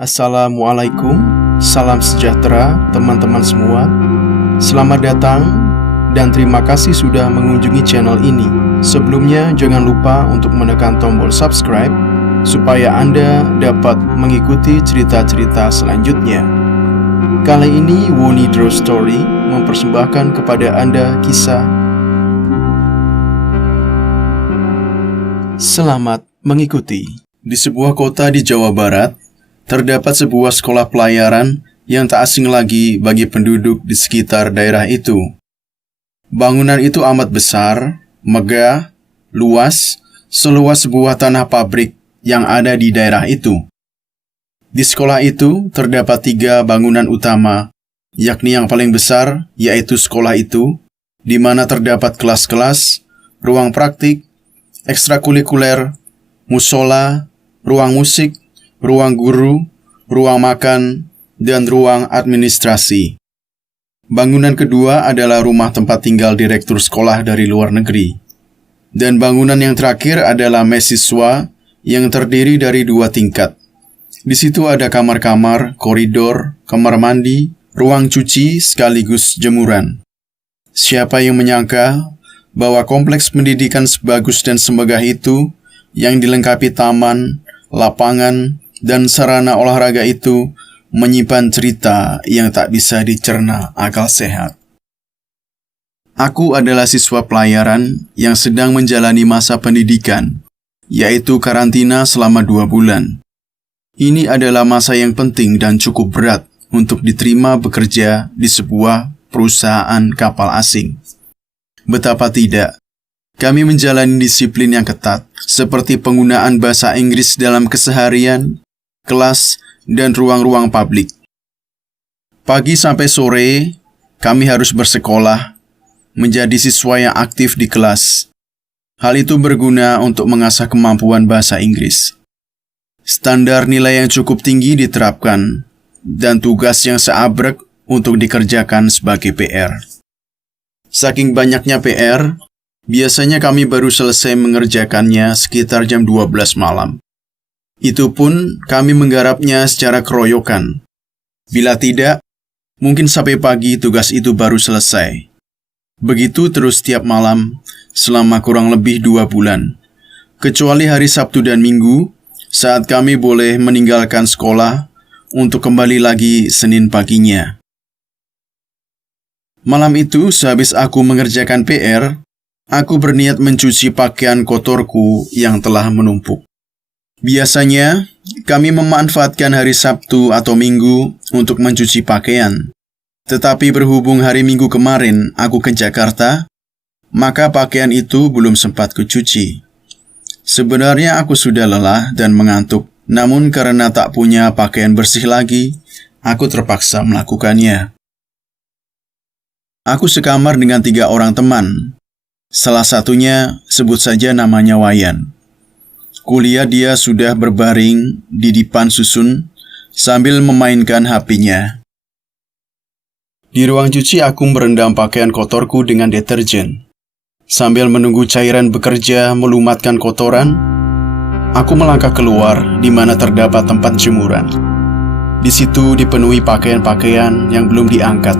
Assalamualaikum, salam sejahtera teman-teman semua. Selamat datang dan terima kasih sudah mengunjungi channel ini. Sebelumnya jangan lupa untuk menekan tombol subscribe supaya Anda dapat mengikuti cerita-cerita selanjutnya. Kali ini Woni Draw Story mempersembahkan kepada Anda kisah Selamat mengikuti. Di sebuah kota di Jawa Barat, terdapat sebuah sekolah pelayaran yang tak asing lagi bagi penduduk di sekitar daerah itu. Bangunan itu amat besar, megah, luas, seluas sebuah tanah pabrik yang ada di daerah itu. Di sekolah itu terdapat 3 bangunan utama, yakni yang paling besar yaitu sekolah itu, di mana terdapat kelas-kelas, ruang praktik, ekstrakurikuler, musola, ruang musik, ruang guru, ruang makan, dan ruang administrasi. Bangunan kedua adalah rumah tempat tinggal direktur sekolah dari luar negeri. Dan bangunan yang terakhir adalah mes siswa yang terdiri dari 2 tingkat. Di situ ada kamar-kamar, koridor, kamar mandi, ruang cuci, sekaligus jemuran. Siapa yang menyangka bahwa kompleks pendidikan sebagus dan semegah itu, yang dilengkapi taman, lapangan, dan sarana olahraga itu menyimpan cerita yang tak bisa dicerna akal sehat. Aku adalah siswa pelayaran yang sedang menjalani masa pendidikan, yaitu karantina selama 2 bulan. Ini adalah masa yang penting dan cukup berat untuk diterima bekerja di sebuah perusahaan kapal asing. Betapa tidak, kami menjalani disiplin yang ketat, seperti penggunaan bahasa Inggris dalam keseharian, kelas, dan ruang-ruang publik. Pagi sampai sore, kami harus bersekolah, menjadi siswa yang aktif di kelas. Hal itu berguna untuk mengasah kemampuan bahasa Inggris. Standar nilai yang cukup tinggi diterapkan, dan tugas yang seabrek untuk dikerjakan sebagai PR. Saking banyaknya PR, biasanya kami baru selesai mengerjakannya sekitar jam 12 malam. Itu pun kami menggarapnya secara keroyokan. Bila tidak, mungkin sampai pagi tugas itu baru selesai. Begitu terus tiap malam, selama kurang lebih 2 bulan. Kecuali hari Sabtu dan Minggu, saat kami boleh meninggalkan sekolah untuk kembali lagi Senin paginya. Malam itu, sehabis aku mengerjakan PR, aku berniat mencuci pakaian kotorku yang telah menumpuk. Biasanya, kami memanfaatkan hari Sabtu atau Minggu untuk mencuci pakaian. Tetapi berhubung hari Minggu kemarin aku ke Jakarta, maka pakaian itu belum sempat kucuci. Sebenarnya aku sudah lelah dan mengantuk, namun karena tak punya pakaian bersih lagi, aku terpaksa melakukannya. Aku sekamar dengan 3 orang teman. Salah satunya sebut saja namanya Wayan. Kuliah dia sudah berbaring di dipan susun sambil memainkan HP-nya. Di ruang cuci aku merendam pakaian kotorku dengan deterjen. Sambil menunggu cairan bekerja melumatkan kotoran, aku melangkah keluar di mana terdapat tempat jemuran. Di situ dipenuhi pakaian-pakaian yang belum diangkat.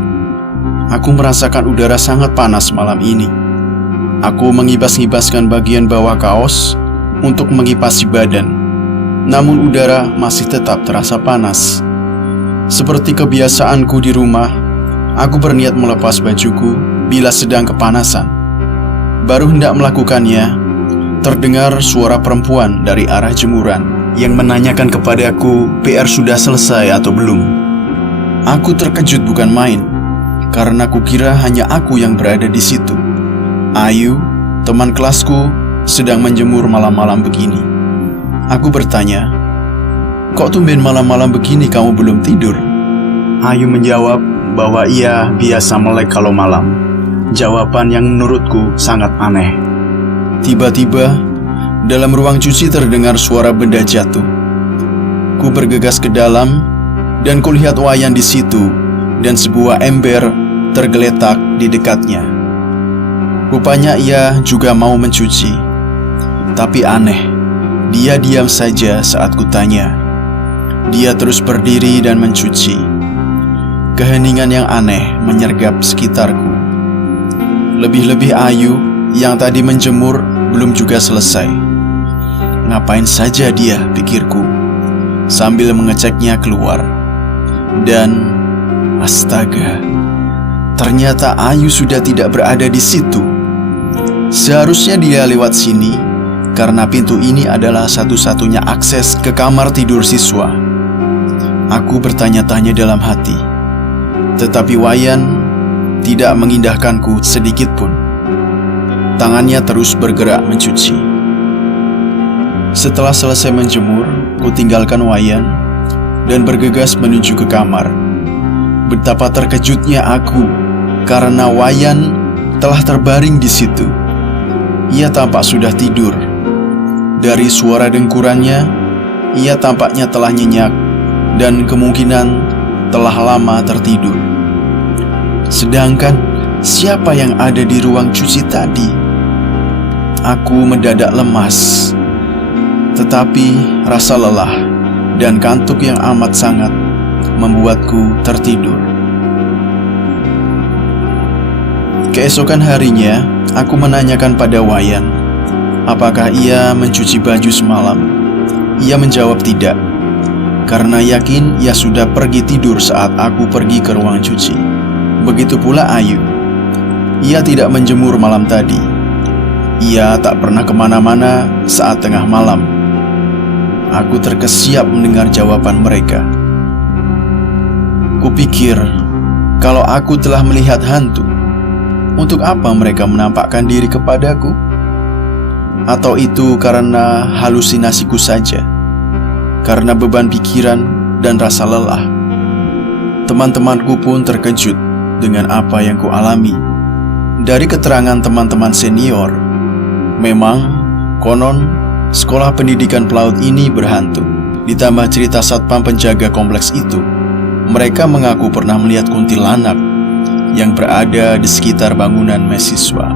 Aku merasakan udara sangat panas malam ini. Aku mengibas-ngibaskan bagian bawah kaos untuk mengipasi badan. Namun udara masih tetap terasa panas. Seperti kebiasaanku di rumah, aku berniat melepas bajuku bila sedang kepanasan. Baru hendak melakukannya, terdengar suara perempuan dari arah jemuran yang menanyakan kepadaku PR sudah selesai atau belum. Aku terkejut bukan main, karena kukira hanya aku yang berada di situ. Ayu, teman kelasku, sedang menjemur malam-malam begini. Aku bertanya, "Kok tumben malam-malam begini kamu belum tidur?" Ayu menjawab bahwa ia biasa melek kalau malam. Jawaban yang menurutku sangat aneh. Tiba-tiba, dalam ruang cuci terdengar suara benda jatuh. Ku bergegas ke dalam, dan kulihat Wayan di situ, dan sebuah ember tergeletak di dekatnya. Rupanya ia juga mau mencuci. Tapi aneh, dia diam saja saat kutanya. Dia terus berdiri dan mencuci. Keheningan yang aneh menyergap sekitarku. Lebih-lebih Ayu yang tadi menjemur belum juga selesai. Ngapain saja dia, pikirku, sambil mengeceknya keluar. Dan astaga, ternyata Ayu sudah tidak berada di situ. Seharusnya dia lewat sini, karena pintu ini adalah satu-satunya akses ke kamar tidur siswa. Aku bertanya-tanya dalam hati, tetapi Wayan tidak mengindahkanku sedikit pun. Tangannya terus bergerak mencuci. Setelah selesai menjemur, ku tinggalkan Wayan dan bergegas menuju ke kamar. Betapa terkejutnya aku karena Wayan telah terbaring di situ. Ia tampak sudah tidur. Dari suara dengkurannya, ia tampaknya telah nyenyak dan kemungkinan telah lama tertidur. Sedangkan siapa yang ada di ruang cuci tadi? Aku mendadak lemas, tetapi rasa lelah dan kantuk yang amat sangat membuatku tertidur. Keesokan harinya, aku menanyakan pada Wayan, apakah ia mencuci baju semalam. Ia menjawab tidak, karena yakin ia sudah pergi tidur saat aku pergi ke ruang cuci. Begitu pula Ayu. Ia tidak menjemur malam tadi. Ia tak pernah kemana-mana saat tengah malam. Aku terkesiap mendengar jawaban mereka. Kupikir, kalau aku telah melihat hantu, untuk apa mereka menampakkan diri kepadaku? Atau itu karena halusinasiku saja? Karena beban pikiran dan rasa lelah? Teman-temanku pun terkejut dengan apa yang kualami. Dari keterangan teman-teman senior, memang konon sekolah pendidikan PLAUD ini berhantu. Ditambah cerita satpam penjaga kompleks itu, mereka mengaku pernah melihat kuntilanak yang berada di sekitar bangunan mahasiswa.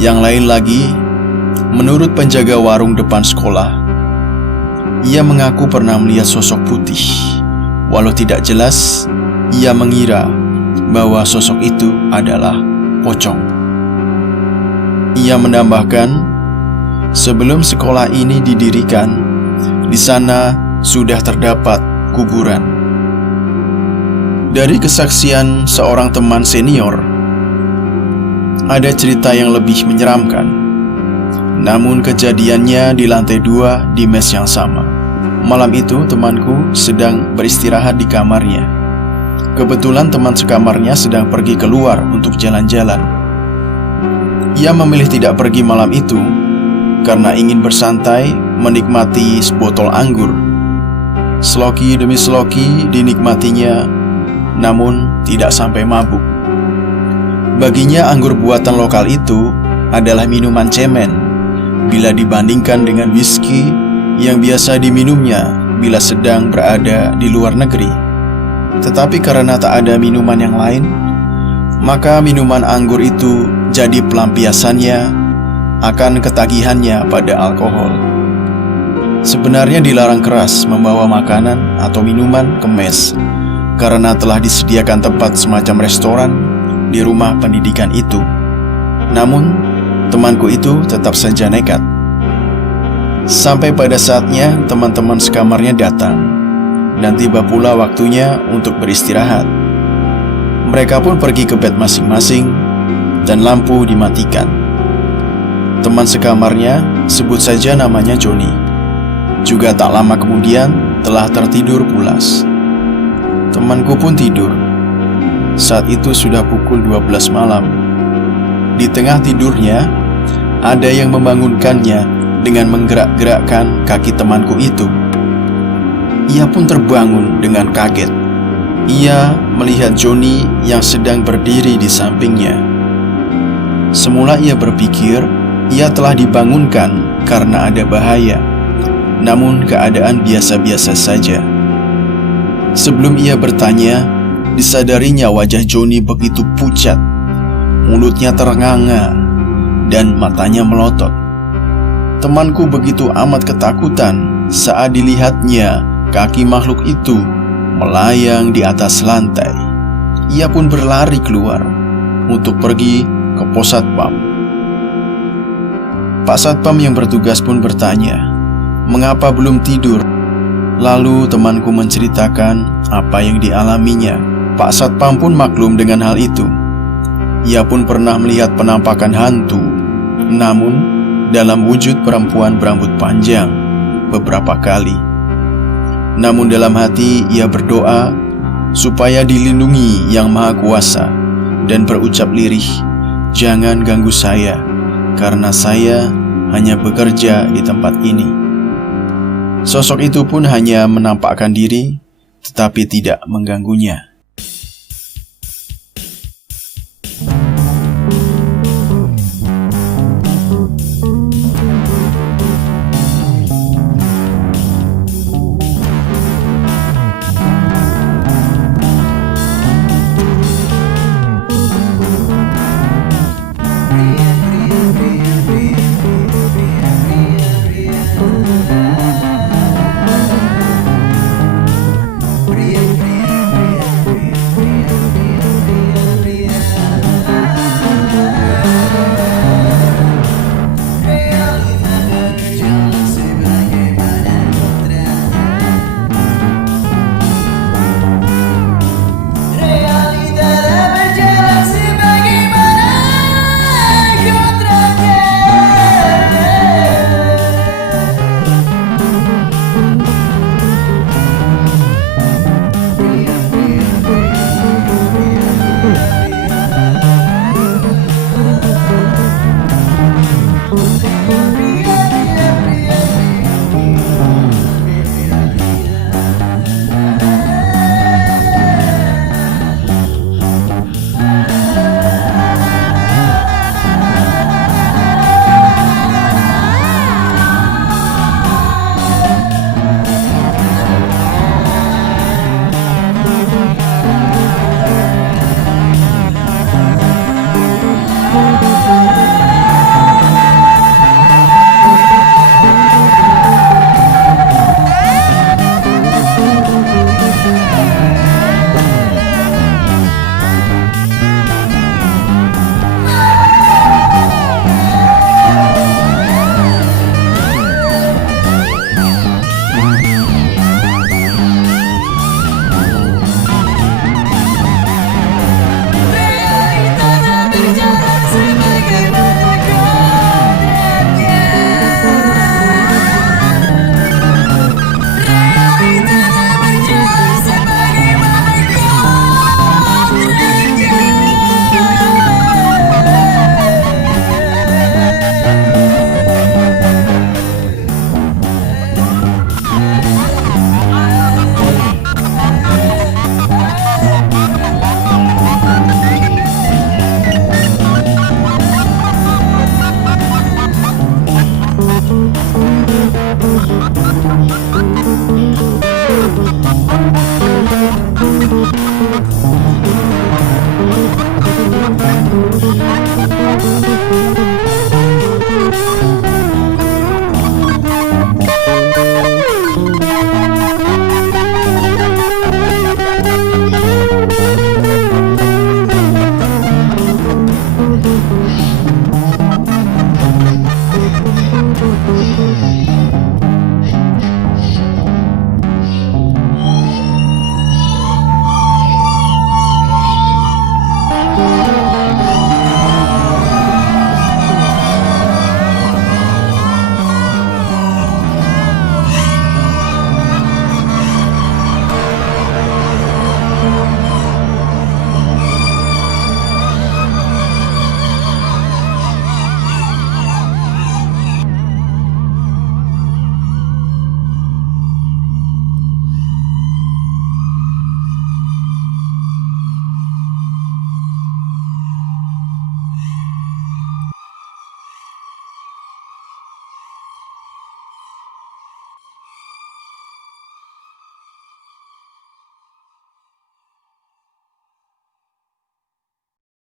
Yang lain lagi, menurut penjaga warung depan sekolah, ia mengaku pernah melihat sosok putih. Walau tidak jelas, ia mengira bahwa sosok itu adalah pocong. Ia menambahkan, sebelum sekolah ini didirikan, di sana sudah terdapat kuburan. Dari kesaksian seorang teman senior, ada cerita yang lebih menyeramkan. Namun kejadiannya di lantai 2 di mes yang sama. Malam itu temanku sedang beristirahat di kamarnya. Kebetulan teman sekamarnya sedang pergi keluar untuk jalan-jalan. Ia memilih tidak pergi malam itu karena ingin bersantai menikmati sebotol anggur. Seloki demi seloki dinikmatinya, namun tidak sampai mabuk. Baginya anggur buatan lokal itu adalah minuman cemen bila dibandingkan dengan whisky yang biasa diminumnya bila sedang berada di luar negeri. Tetapi karena tak ada minuman yang lain, maka minuman anggur itu jadi pelampiasannya akan ketagihannya pada alkohol. Sebenarnya dilarang keras membawa makanan atau minuman ke mes, karena telah disediakan tempat semacam restoran di rumah pendidikan itu. Namun, temanku itu tetap saja nekat. Sampai pada saatnya teman-teman sekamarnya datang, dan tiba pula waktunya untuk beristirahat. Mereka pun pergi ke bed masing-masing dan lampu dimatikan. Teman sekamarnya, sebut saja namanya Joni, juga tak lama kemudian telah tertidur pulas. Temanku pun tidur. Saat itu sudah pukul 12 malam. Di tengah tidurnya, ada yang membangunkannya dengan menggerak-gerakkan kaki temanku itu. Ia pun terbangun dengan kaget. Ia melihat Joni yang sedang berdiri di sampingnya. Semula ia berpikir ia telah dibangunkan karena ada bahaya. Namun keadaan biasa-biasa saja. Sebelum ia bertanya, disadarinya wajah Joni begitu pucat. Mulutnya ternganga dan matanya melotot. Temanku begitu amat ketakutan saat dilihatnya kaki makhluk itu melayang di atas lantai. Ia pun berlari keluar untuk pergi ke pos satpam. Pak Satpam yang bertugas pun bertanya, mengapa belum tidur? Lalu temanku menceritakan apa yang dialaminya. Pak Satpam pun maklum dengan hal itu. Ia pun pernah melihat penampakan hantu, namun dalam wujud perempuan berambut panjang beberapa kali. Namun dalam hati ia berdoa supaya dilindungi Yang Maha Kuasa dan berucap lirih, jangan ganggu saya, karena saya hanya bekerja di tempat ini. Sosok itu pun hanya menampakkan diri, tetapi tidak mengganggunya.